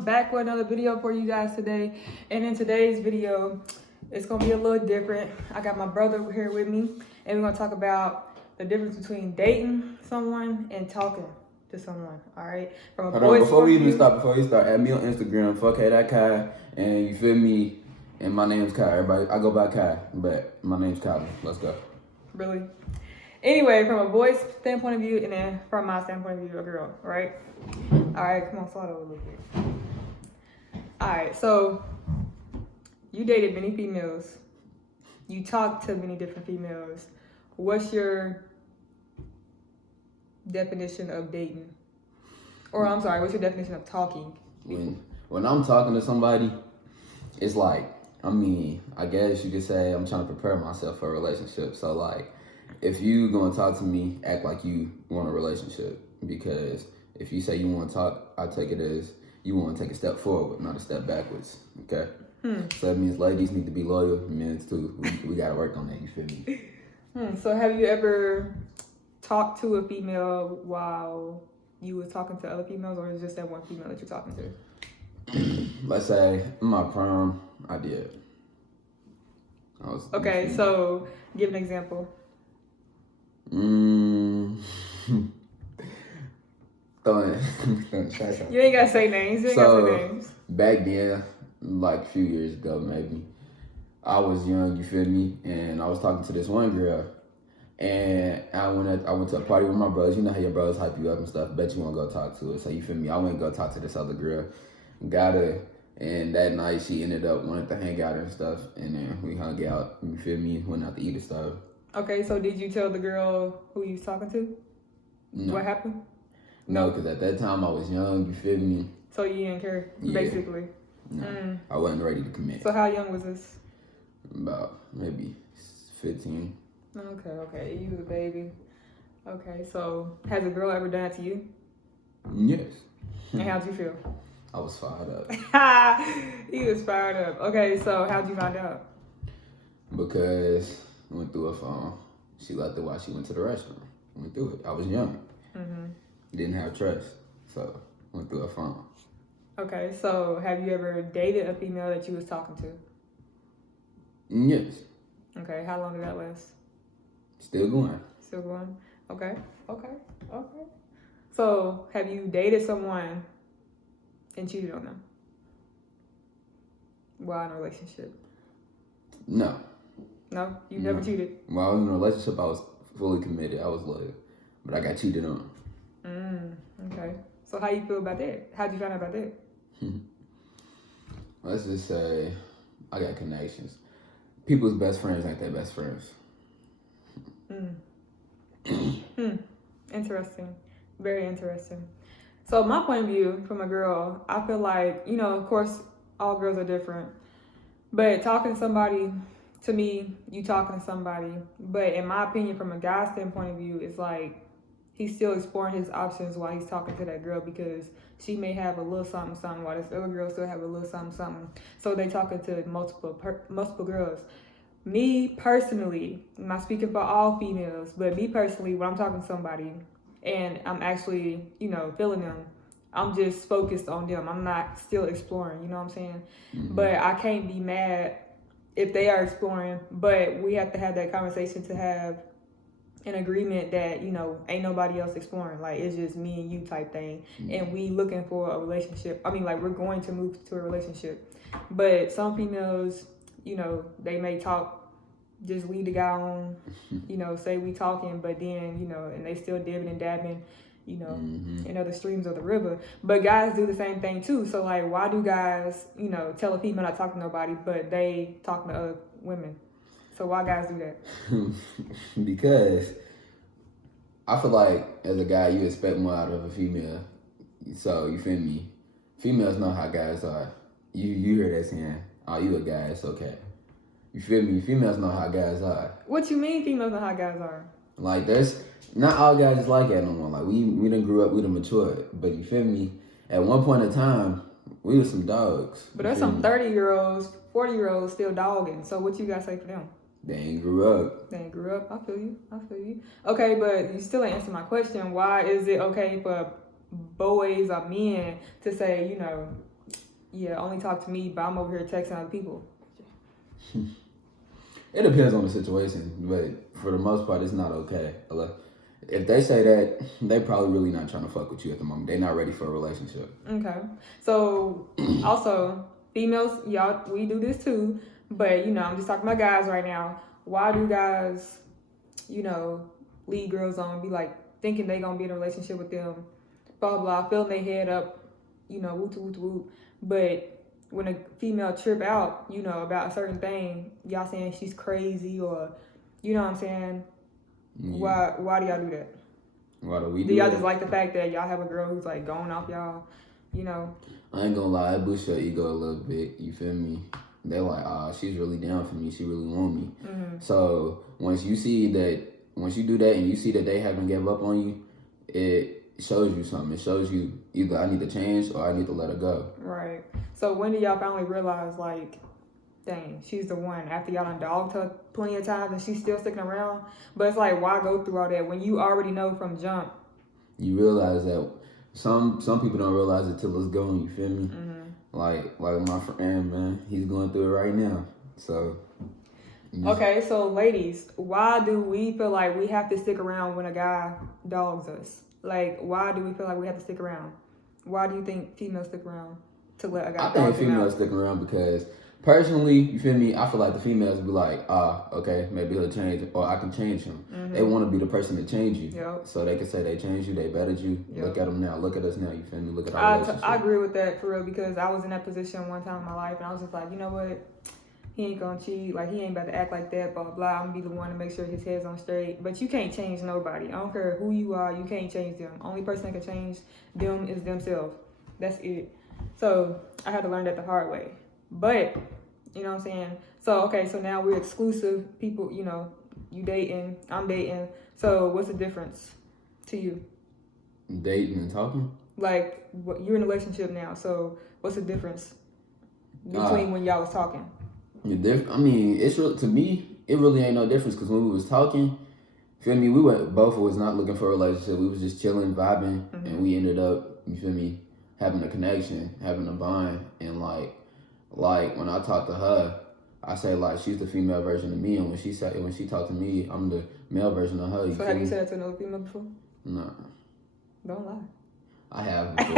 I'm back with another video for you guys today. And in today's video, it's gonna be a little different. I got my brother here with me, and we're gonna talk about the difference between dating someone and talking to someone. All right. From a Hold on, before we start, add me on Instagram, fuck hey that Kai, and you feel me? And my name's Kai. Everybody, I go by Kai, but my name's Kylie. Let's go. Really? Anyway, from a boy's standpoint of view, and then from my standpoint of view, a girl, right? All right, come on, slide over a little bit. All right, so you dated many females. You talked to many different females. What's your definition of dating? Or I'm sorry, what's your definition of talking? When I'm talking to somebody, it's like, I guess you could say I'm trying to prepare myself for a relationship. So like, if you gonna talk to me, act like you want a relationship. Because if you say you want to talk, I take it as you want to take a step forward, not a step backwards. Okay? So that means ladies need to be loyal, men too. We gotta work on that, you feel me? So have you ever talked to a female while you was talking to other females, or is it just that one female that you're talking to? Let's say in my prom, I did. Okay, so give an example. You ain't gotta say names. You ain't gotta say names. Back then, like a few years ago, maybe, I was young. You feel me? And I was talking to this one girl, and I went to a party with my brothers. You know how your brothers hype you up and stuff. Bet you want to go talk to her. So you feel me? I went and go talk to this other girl, got her, and that night she ended up wanting to hang out and stuff. And then we hung out. You feel me? Went out to eat and stuff. Okay, so did you tell the girl who you was talking to? No. What happened? No, because at that time I was young, you feel me? So you didn't care, basically? No, I wasn't ready to commit. So how young was this? About maybe 15. Okay, you was a baby. Okay, so has a girl ever done it to you? Yes. And how'd you feel? I was fired up. He was fired up. Okay, so how'd you find out? Because I went through her phone. She left it while she went to the restaurant. Went through it. I was young. Didn't have trust. So went through her phone. Okay, so have you ever dated a female that you was talking to? Yes. Okay, how long did that last? Still going. Still going? Okay. So have you dated someone and cheated on them while in a relationship? No. No? You never cheated? While I was in a relationship, I was fully committed. I was loyal. But I got cheated on. Okay. So how you feel about that? How'd you find out about that? Let's just say I got connections. People's best friends ain't their best friends. Interesting. Very interesting. So my point of view from a girl, I feel like, of course, all girls are different. But talking to somebody, to me, you talking to somebody. But in my opinion, from a guy's standpoint of view, it's like he's still exploring his options while he's talking to that girl, because she may have a little something while this other girl still have a little something. So they talking to multiple girls. Me personally, I'm not speaking for all females, but me personally, when I'm talking to somebody and I'm actually, feeling them, I'm just focused on them. I'm not still exploring, you know what I'm saying? But I can't be mad if they are exploring, but we have to have that conversation to have an agreement that, ain't nobody else exploring. Like, it's just me and you type thing. And we looking for a relationship. We're going to move to a relationship. But some females, they may talk, just lead the guy on, say we talking, but then, and they still dibbing and dabbing, in other streams of the river. But guys do the same thing too. So like, why do guys, tell a female not talking to nobody, but they talking to other women? So why guys do that? Because I feel like as a guy, you expect more out of a female. So you feel me? Females know how guys are. You hear that saying, "Oh, you a guy? It's okay." You feel me? Females know how guys are. What you mean females know how guys are? Like, there's not all guys is like that no more. Like, we done grew up, we done matured. But you feel me? At one point in time, we were some dogs. But there's some 30-year-olds, 40-year-olds still dogging. So what you gotta say for them? They ain't grew up. I feel you. Okay, but you still ain't answer my question. Why is it okay for boys or men to say, yeah, only talk to me, but I'm over here texting other people. It depends on the situation, but for the most part, it's not okay. Like, if they say that, they probably really not trying to fuck with you at the moment. They're not ready for a relationship. Okay. So also, females, y'all, we do this too. But I'm just talking about guys right now. Why do guys, lead girls on, be like thinking they gonna be in a relationship with them, blah blah, filling their head up, woot woot woot. But when a female trip out, about a certain thing, y'all saying she's crazy or, you know what I'm saying? Yeah. Why do y'all do that? Why do we Do do y'all that? just like the fact that y'all have a girl who's like going off y'all, I ain't gonna lie, it boosts your ego a little bit. You feel me? They're like, she's really down for me. She really want me. Mm-hmm. So once you do that and you see that they haven't gave up on you, it shows you something. It shows you either I need to change or I need to let her go. Right. So when do y'all finally realize, like, dang, she's the one? After y'all done dogged her plenty of times and she's still sticking around? But it's like, why go through all that when you already know from jump? You realize that some people don't realize it till it's gone. You feel me? Mm-hmm. Like my friend, man, he's going through it right now. So. Okay, so ladies, why do we feel like we have to stick around when a guy dogs us? Like, why do we feel like we have to stick around? Why do you think females stick around to let a guy dog them out? I think females stick around because, personally, you feel me, I feel like the females be like, okay, maybe he'll change or I can change him. Mm-hmm. They want to be the person to change you. Yep. So they can say they changed you, they bettered you. Yep. Look at them now. Look at us now. You feel me? Look at our relationship. I agree with that for real because I was in that position one time in my life and I was just like, you know what? He ain't gonna cheat, like he ain't about to act like that, blah blah. I'm gonna be the one to make sure his head's on straight. But you can't change nobody. I don't care who you are, you can't change them. Only person that can change them is themselves. That's it. So I had to learn that the hard way. But you know what I'm saying? So okay, so now we're exclusive people, you dating, I'm dating. So what's the difference to you? Dating and talking? Like you're in a relationship now, so what's the difference between when y'all was talking? I mean, to me, it really ain't no difference because when we was talking, feel me, both was not looking for a relationship. We was just chilling, vibing, Mm-hmm. and we ended up, you feel me, having a connection, having a bond, and like when I talk to her, I say like she's the female version of me, and when she talk to me, I'm the male version of her. So have you said that to another female before? No. Don't lie. I have before,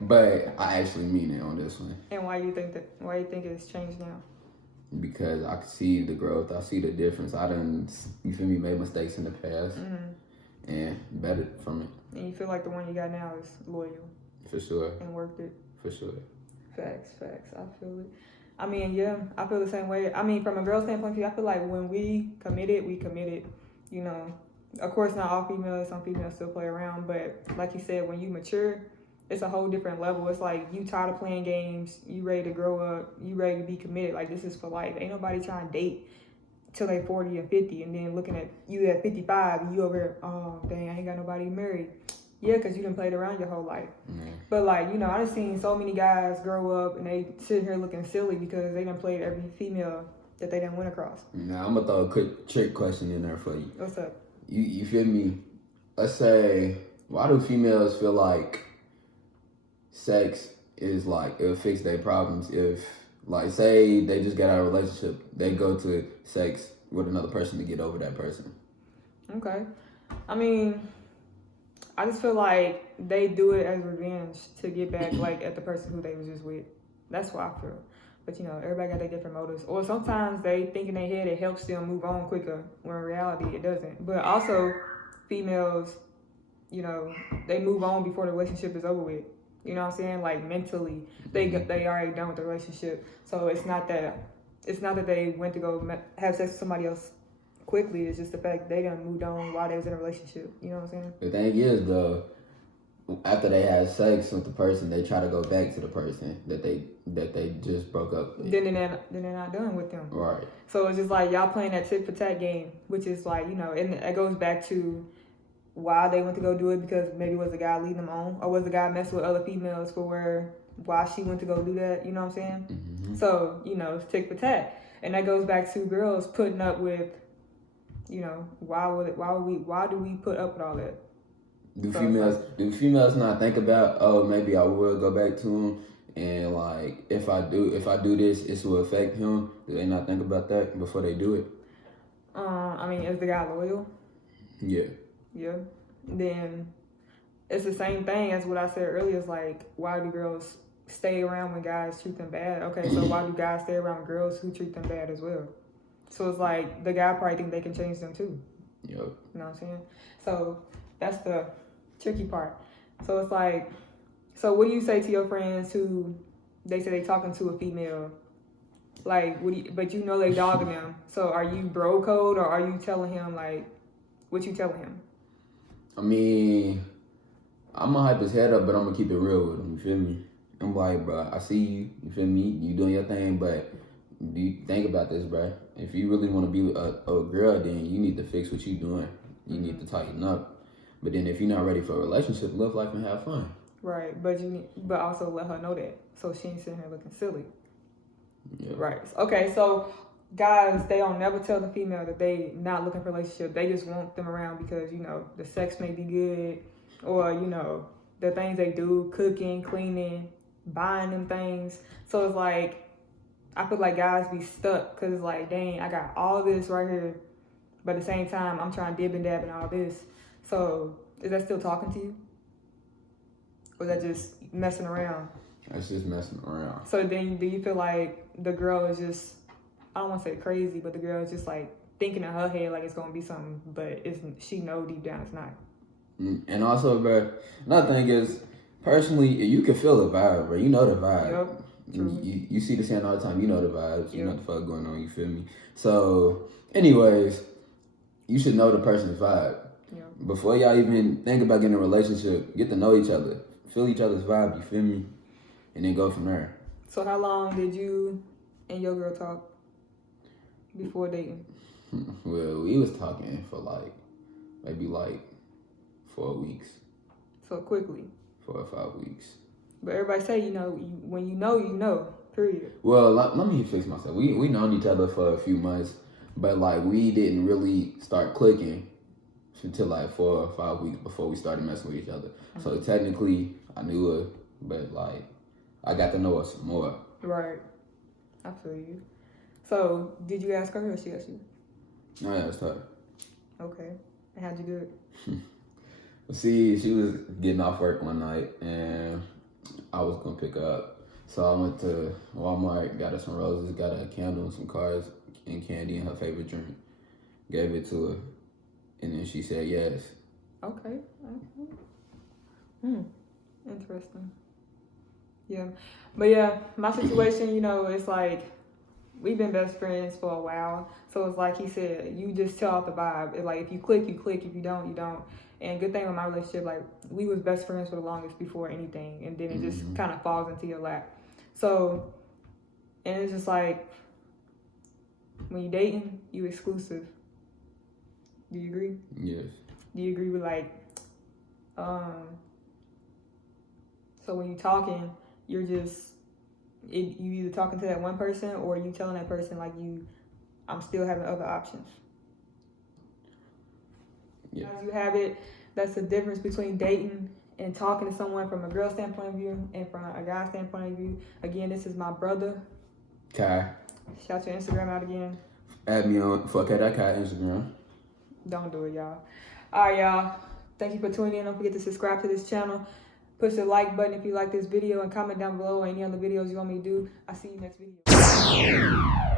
but I actually mean it on this one. And why you think it's changed now? Because I can see the growth, I see the difference. I done, you feel me, made mistakes in the past, and bettered from it. And you feel like the one you got now is loyal. For sure. And worth it. For sure. Facts. I feel it. I mean, yeah, I feel the same way. I mean, from a girl standpoint, I feel like when we committed, Of course, not all females. Some females still play around, but like you said, when you mature, it's a whole different level. It's like you tired of playing games. You ready to grow up. You ready to be committed. Like this is for life. Ain't nobody trying to date till they 40 or 50, and then looking at you at 55, and you over here, oh dang, I ain't got nobody married. Yeah, because you done played around your whole life. Mm-hmm. But like, I done seen so many guys grow up and they sitting here looking silly because they done played every female that they done went across. Now I'm gonna throw a quick trick question in there for you. What's up? You feel me? Let's say, why do females feel like sex is like it'll fix their problems? If like say they just got out of a relationship, they go to sex with another person to get over that person. Okay, I mean, I just feel like they do it as revenge to get back like at the person who they was just with. That's what I feel. But everybody got their different motives. Or sometimes they think in their head it helps them move on quicker, when in reality it doesn't. But also, females, they move on before the relationship is over with. You know what I'm saying? Like mentally, they already done with the relationship. So it's not that they went to go have sex with somebody else quickly. It's just the fact they done moved on while they was in a relationship. You know what I'm saying? The thing is though, after they had sex with the person, they try to go back to the person that they just broke up with. Then they're not done with them. Right. So it's just like y'all playing that tit for tat game, which is like, and it goes back to why they went to go do it, because maybe was the guy leading them on, or was the guy messing with other females for why she went to go do that, you know what I'm saying? Mm-hmm. So, it's tit for tat. And that goes back to girls putting up with, why do we put up with all that? Do females not think about, oh, maybe I will go back to him And like, if I do this, it will affect him. Do they not think about that before they do it? I mean, is the guy loyal? Yeah. Yeah. Then it's the same thing as what I said earlier. It's like, why do girls stay around when guys treat them bad? Okay, so why do guys stay around girls who treat them bad as well? So it's like the guy probably think they can change them too. Yep. You know what I'm saying? So that's the tricky part. So it's like, so what do you say to your friends who they say they talking to a female? Like, but you know they dogging them. So are you bro code, or are you telling him like, what you telling him? I mean, I'm gonna hype his head up, but I'm gonna keep it real with him. You feel me? I'm like, bro, I see you. You feel me? You doing your thing, but do you think about this, bro? If you really want to be a girl, then you need to fix what you doing. You need to tighten up. But then if you're not ready for a relationship, live life and have fun. Right, but also let her know that, so she ain't sitting here looking silly. Yeah. Right. Okay, so guys, they don't never tell the female that they not looking for a relationship. They just want them around because, you know, the sex may be good, or, you know, the things they do, cooking, cleaning, buying them things. So it's like, I feel like guys be stuck because it's like, dang, I got all this right here, but at the same time, I'm trying to dib and dab and all this. So is that still talking to you? Or is that just messing around? That's just messing around. So then do you feel like the girl is just, I don't want to say crazy, but the girl is just like thinking in her head like it's going to be something, but she know deep down it's not. And also, bro, another thing is, personally, you can feel the vibe, bro. You know the vibe. Yep. You see the saying all the time. You know the vibes. You know Yep. what the fuck going on. You feel me? So, anyways, you should know the person's vibe. Yep. Before y'all even think about getting in a relationship, get to know each other. Feel each other's vibe, you feel me? And then go from there. So how long did you and your girl talk before dating? Well, we was talking for maybe 4 weeks. So quickly. 4 or 5 weeks. But everybody say, you know, when you know, period. Well, let me fix myself. We known each other for a few months, but we didn't really start clicking until 4 or 5 weeks before we started messing with each other. Mm-hmm. So technically, I knew her, but I got to know her some more. Right. I feel you. So did you ask her or she asked you? I asked her. Okay. And how'd you do it? See, she was getting off work one night, and I was gonna pick her up. So I went to Walmart, got her some roses, got her a candle and some cards and candy and her favorite drink. Gave it to her, and then she said yes. Okay. Interesting. Yeah. But yeah, my situation, you know, it's like we've been best friends for a while. So it's like he said, you just tell out the vibe. It's like if you click, you click. If you don't, you don't. And good thing with my relationship, we was best friends for the longest before anything. And then it just kind of falls into your lap. So, and it's just like, when you're dating, you exclusive. Do you agree? Yes. Do you agree with so when you're talking, you're just, you either talking to that one person or you telling that person I'm still having other options. Yeah. As you have it, that's the difference between dating and talking to someone from a girl standpoint of view and from a guy standpoint of view. Again, this is my brother. Kai. Shout your Instagram out again. Add me on Kai Instagram. Don't do it, y'all. All right, y'all. Thank you for tuning in. Don't forget to subscribe to this channel. Push the like button if you like this video and comment down below any other videos you want me to do. I'll see you next video.